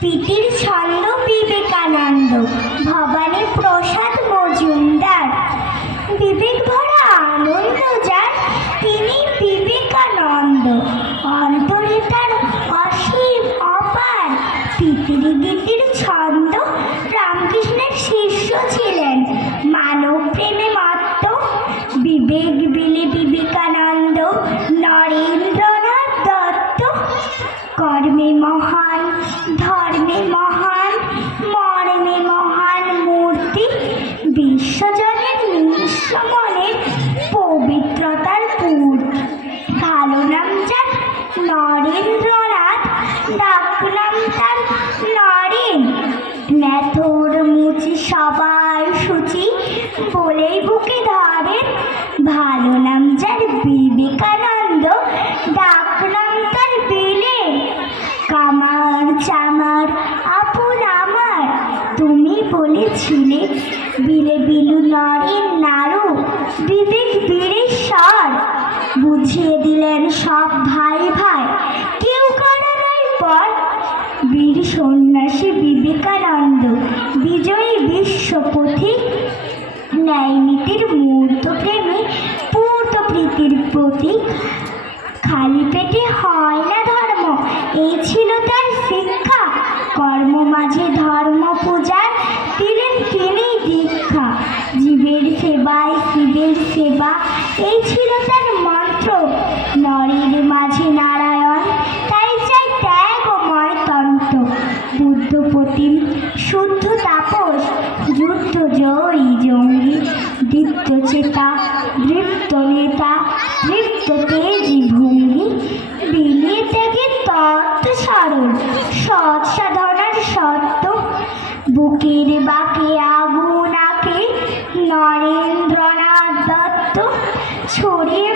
প্রীতির ছন্দ বিবেকানন্দ, ভবানী প্রসাদ মজুমদার। বিবেক ভরা আনন্দ যার, তিনি বিবেকানন্দ। অন্তরে তার অসীম অপার, প্রীতির গীতির ছন্দ। রামকৃষ্ণের শিষ্য ছিলেন, মানব প্রেমে মত্ত। বিবেক বিলে বিবেকানন্দ, নরেন্দ্রনাথ দত্ত। কর্মে মহান, ধর্মে মহান, মর্মে মহান মূর্তি। বিশ্বজনের নিঃস্ব মনের পবিত্রতার পূর্তি। ভালো নাম যার নরেন্দ্রনাথ, ডাকনাম তার নরেন। মেথর মুচি সবাই সূচি, বলেই বুকে ধরেন। ভালো নাম যার বিবেকানন্দ, ডাকনাম তার বিলেন। কামার চামার আপন আমার, তুমি বলেছিলে বিলে বিলু নরেন নাড়ু। বিবেক বীরেশ্বর, বুঝিয়ে দিলেন সব ভাই ভাই, কেউ কারো নয় পর। বীর সন্ন্যাসী বিবেকানন্দ, বিজয়ী বিশ্বপথিক। ন্যায় নীতির মূর্ত প্রেমে পূর্ত প্রীতির প্রতীক। খালি পেটে হয় না ধর্ম, এই ছিল তার শিক্ষা। কর্ম মাঝে ধর্ম পূজার, দিলেন তিনি দীক্ষা। জীবের সেবায় শিবের সেবা, এই ছিল তার মন্ত্র। নরের মাঝে নারায়ণ, তাই চাই ত্যাগময় তন্ত্র। বুদ্ধ প্রতিম শুদ্ধ তাপস, যুদ্ধ জয়ী জঙ্গি। দীপ্ত চেতা দৃপ্ত নেতা, তৃপ্ত তেজি ভঙ্গি। বিলিয়ে ত্যাগে তত্ত্ব সরল, সৎ সাধনার সত্য। বুকের বাকে আগুন আঁকে নরেন্দ্রনাথ দত্ত। ছড়িয়ে